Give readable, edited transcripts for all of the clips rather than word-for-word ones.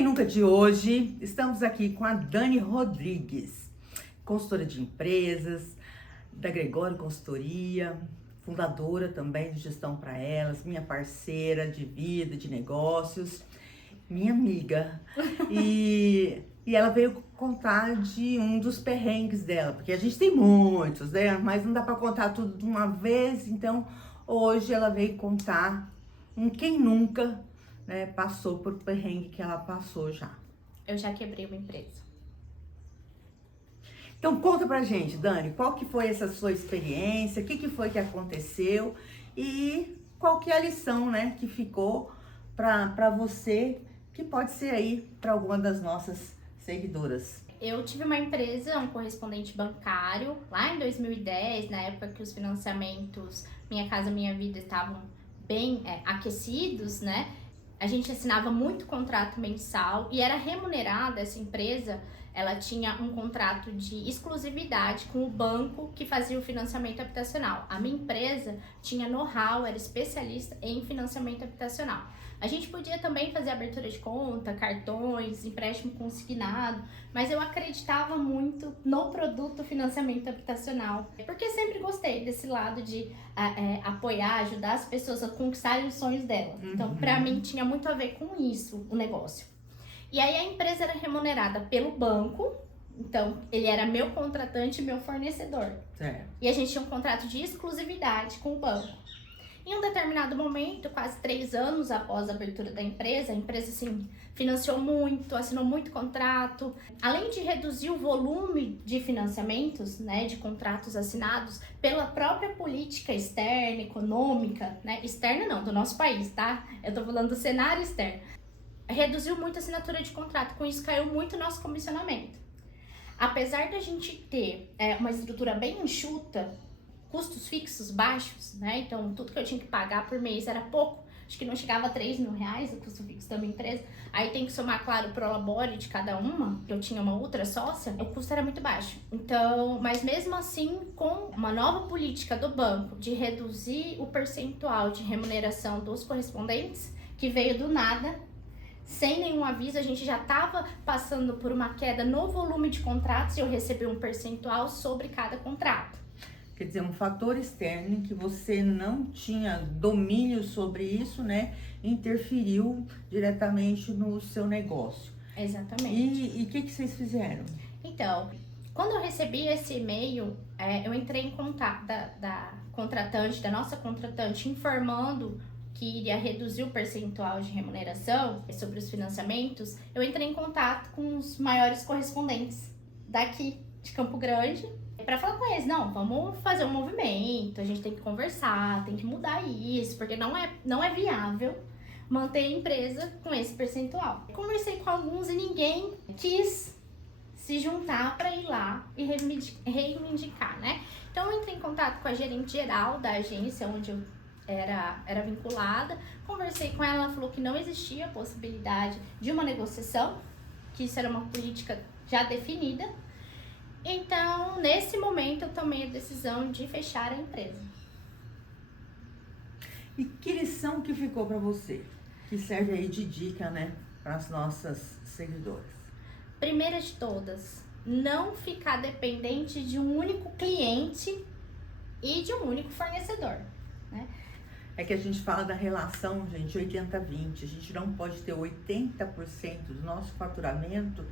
Quem Nunca de hoje, estamos aqui com a Dani Rodrigues, consultora de empresas, da Gregório Consultoria, fundadora também de Gestão para Elas, minha parceira de vida, de negócios, minha amiga. E ela veio contar de um dos perrengues dela, porque a gente tem muitos, né? Mas não dá para contar tudo de uma vez, então hoje ela veio contar quem nunca, né, passou por perrengue que ela passou já. Eu já quebrei uma empresa. Então conta pra gente, Dani, qual que foi essa sua experiência, o que foi que aconteceu e qual que é a lição, né, que ficou pra você, que pode ser aí para alguma das nossas seguidoras. Eu tive uma empresa, um correspondente bancário, lá em 2010, na época que os financiamentos Minha Casa Minha Vida estavam bem aquecidos, né? A gente assinava muito contrato mensal e era remunerada, essa empresa, ela tinha um contrato de exclusividade com o banco que fazia o financiamento habitacional. A minha empresa tinha know-how, era especialista em financiamento habitacional. A gente podia também fazer abertura de conta, cartões, empréstimo consignado, mas eu acreditava muito no produto financiamento habitacional, porque sempre gostei desse lado de apoiar, ajudar as pessoas a conquistarem os sonhos delas. Então, para mim, tinha muito a ver com isso, o negócio. E aí a empresa era remunerada pelo banco, então ele era meu contratante e meu fornecedor. Certo. E a gente tinha um contrato de exclusividade com o banco. Em um determinado momento, quase 3 anos após a abertura da empresa, a empresa assim, financiou muito, assinou muito contrato. Além de reduzir o volume de financiamentos, né, de contratos assinados, pela própria política externa, econômica, né, externa não, do nosso país, tá? Eu tô falando do cenário externo. Reduziu muito a assinatura de contrato, com isso caiu muito o nosso comissionamento. Apesar da gente ter uma estrutura bem enxuta, custos fixos baixos, né? Então, tudo que eu tinha que pagar por mês era pouco. Acho que não chegava a R$3.000 o custo fixo da minha empresa. Aí tem que somar, claro, o prolabore de cada uma. Eu tinha uma outra sócia, o custo era muito baixo. Então, mas mesmo assim, com uma nova política do banco de reduzir o percentual de remuneração dos correspondentes, que veio do nada, sem nenhum aviso, a gente já estava passando por uma queda no volume de contratos e eu recebi um percentual sobre cada contrato. Quer dizer, um fator externo em que você não tinha domínio sobre isso, né, interferiu diretamente no seu negócio. Exatamente. E o que vocês fizeram? Então, quando eu recebi esse e-mail, eu entrei em contato da contratante, da nossa contratante, informando que iria reduzir o percentual de remuneração sobre os financiamentos. Eu entrei em contato com os maiores correspondentes daqui de Campo Grande, para falar com eles, não, vamos fazer um movimento, a gente tem que conversar, tem que mudar isso, porque não é viável manter a empresa com esse percentual. Eu conversei com alguns e ninguém quis se juntar para ir lá e reivindicar, né? Então eu entrei em contato com a gerente geral da agência onde eu era vinculada, conversei com ela, ela falou que não existia a possibilidade de uma negociação, que isso era uma política já definida. Então, nesse momento, eu tomei a decisão de fechar a empresa. E que lição que ficou para você? Que serve aí de dica, né, para as nossas seguidoras? Primeira de todas, não ficar dependente de um único cliente e de um único fornecedor, né? É que a gente fala da relação, gente, 80-20. A gente não pode ter 80% do nosso faturamento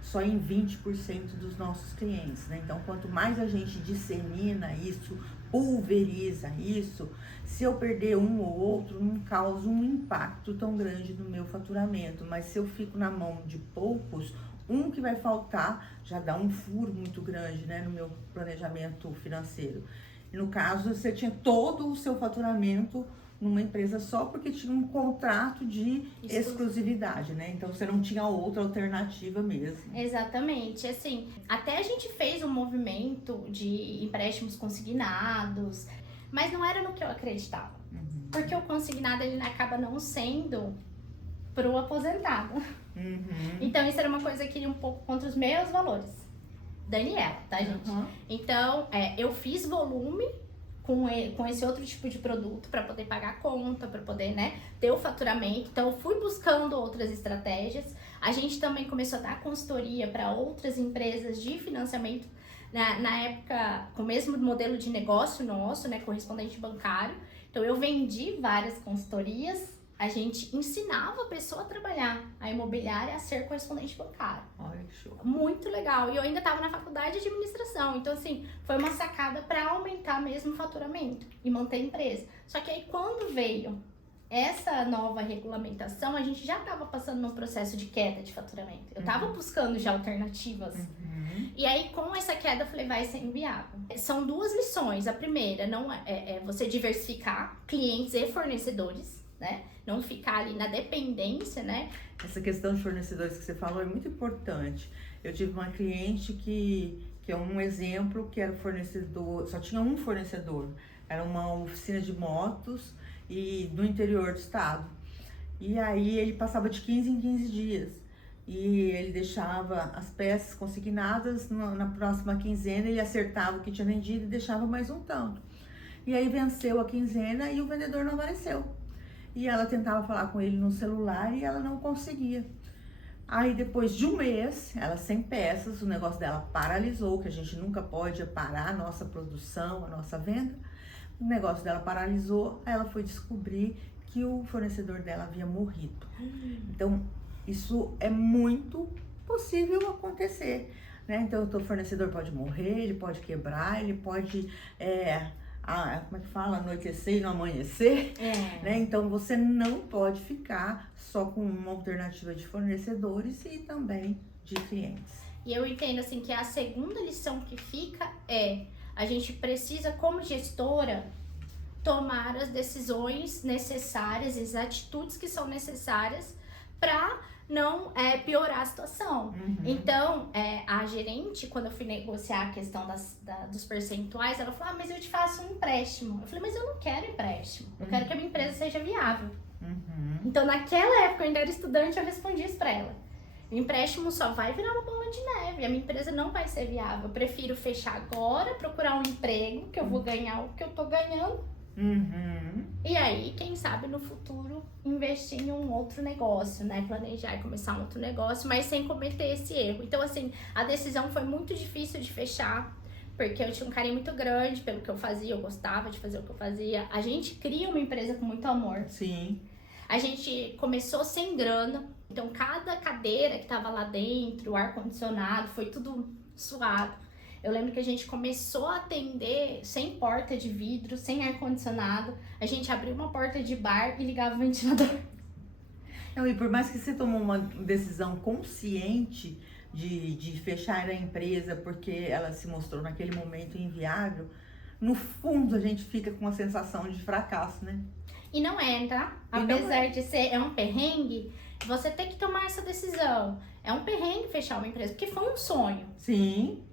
só em 20% dos nossos clientes, né? Então, quanto mais a gente dissemina isso, pulveriza isso, se eu perder um ou outro, não causa um impacto tão grande no meu faturamento. Mas se eu fico na mão de poucos, um que vai faltar já dá um furo muito grande, né, no meu planejamento financeiro. E no caso, você tinha todo o seu faturamento numa empresa só porque tinha um contrato de exclusividade, né? Então você não tinha outra alternativa mesmo. Exatamente, assim, até a gente fez um movimento de empréstimos consignados, mas não era no que eu acreditava. Porque o consignado ele acaba não sendo pro aposentado. Então isso era uma coisa que ia um pouco contra os meus valores. Daniela, tá, gente? Então, eu fiz volume com esse outro tipo de produto para poder pagar a conta, para poder, né, ter o faturamento. Então, eu fui buscando outras estratégias. A gente também começou a dar consultoria para outras empresas de financiamento, na época, com o mesmo modelo de negócio nosso, né, correspondente bancário. Então, eu vendi várias consultorias. A gente ensinava a pessoa a trabalhar a imobiliária a ser correspondente bancário. Olha que show. Muito legal. E eu ainda estava na faculdade de administração. Então, assim, foi uma sacada para aumentar mesmo o faturamento e manter a empresa. Só que aí, quando veio essa nova regulamentação, a gente já estava passando num processo de queda de faturamento. Eu estava buscando já alternativas. E aí, com essa queda, eu falei, vai ser inviável. São duas lições. A primeira não é você diversificar clientes e fornecedores, né? Não ficar ali na dependência, né? Essa questão de fornecedores que você falou é muito importante. Eu tive uma cliente que é um exemplo, que era fornecedor, só tinha um fornecedor. Era uma oficina de motos e do interior do estado. E aí ele passava de 15 em 15 dias. E ele deixava as peças consignadas, na próxima quinzena ele acertava o que tinha vendido e deixava mais um tanto. E aí venceu a quinzena e o vendedor não apareceu. E ela tentava falar com ele no celular e ela não conseguia. Aí depois de um mês, ela sem peças, o negócio dela paralisou, que a gente nunca pode parar a nossa produção, a nossa venda. O negócio dela paralisou, aí ela foi descobrir que o fornecedor dela havia morrido. Então, isso é muito possível acontecer, né? Então, o teu fornecedor pode morrer, ele pode quebrar, ele pode... como é que fala? Anoitecer e não amanhecer, né? Então, você não pode ficar só com uma alternativa de fornecedores e também de clientes. E eu entendo, assim, que a segunda lição que fica a gente precisa, como gestora, tomar as decisões necessárias, as atitudes que são necessárias para não piorar a situação. Então, a gerente, quando eu fui negociar a questão dos percentuais, ela falou, mas eu te faço um empréstimo. Eu falei, mas eu não quero empréstimo, eu quero que a minha empresa seja viável. Então, naquela época, eu ainda era estudante, eu respondi isso para ela. O empréstimo só vai virar uma bola de neve, a minha empresa não vai ser viável. Eu prefiro fechar agora, procurar um emprego, que eu vou ganhar o que eu tô ganhando. E aí, quem sabe no futuro investir em um outro negócio, né? Planejar e começar um outro negócio, mas sem cometer esse erro. Então, assim, a decisão foi muito difícil de fechar, porque eu tinha um carinho muito grande pelo que eu fazia, eu gostava de fazer o que eu fazia. A gente cria uma empresa com muito amor. Sim. A gente começou sem grana, então cada cadeira que tava lá dentro, o ar-condicionado, foi tudo suado. Eu lembro que a gente começou a atender sem porta de vidro, sem ar-condicionado. A gente abriu uma porta de bar e ligava o ventilador. Não, e por mais que você tomou uma decisão consciente de fechar a empresa porque ela se mostrou naquele momento inviável, no fundo a gente fica com uma sensação de fracasso, né? E não é, tá? Apesar de ser um perrengue, você tem que tomar essa decisão. É um perrengue fechar uma empresa, porque foi um sonho. Sim.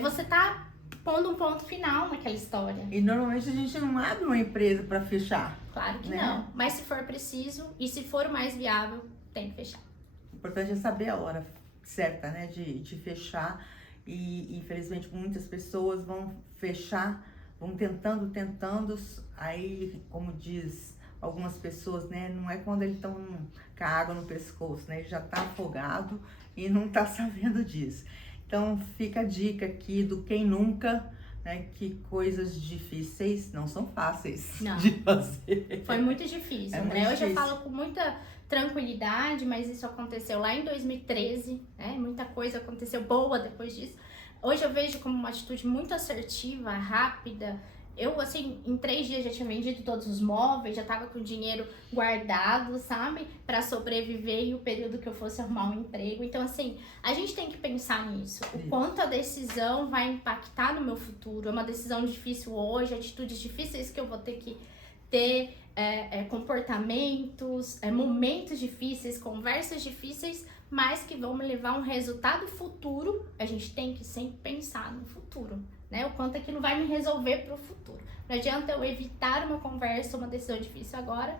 Você tá pondo um ponto final naquela história. E normalmente a gente não abre uma empresa para fechar. Claro que né? não. Mas se for preciso e se for o mais viável, tem que fechar. O importante é saber a hora certa, né, de fechar. E infelizmente muitas pessoas vão fechar, vão tentando, aí, como diz algumas pessoas, né, não é quando eles estão com a água no pescoço, né, ele já tá afogado e não tá sabendo disso. Então fica a dica aqui do quem nunca, né, que coisas difíceis não são fáceis de fazer. Foi muito difícil, É né? muito Hoje eu difícil. falo com muita tranquilidade, mas isso aconteceu lá em 2013, né? Muita coisa aconteceu boa depois disso. Hoje eu vejo como uma atitude muito assertiva, rápida. Eu, assim, em 3 dias já tinha vendido todos os móveis, já tava com o dinheiro guardado, sabe? Pra sobreviver e o período que eu fosse arrumar um emprego. Então, assim, a gente tem que pensar nisso. O quanto a decisão vai impactar no meu futuro. É uma decisão difícil hoje, atitudes difíceis que eu vou ter que ter, comportamentos, momentos difíceis, conversas difíceis, mas que vão me levar a um resultado futuro. A gente tem que sempre pensar no futuro, né? O quanto aquilo vai me resolver pro futuro. Não adianta eu evitar uma conversa, uma decisão difícil agora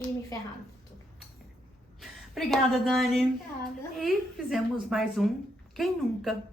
e me ferrar no futuro. Obrigada, Dani. Obrigada. E fizemos mais um Quem Nunca?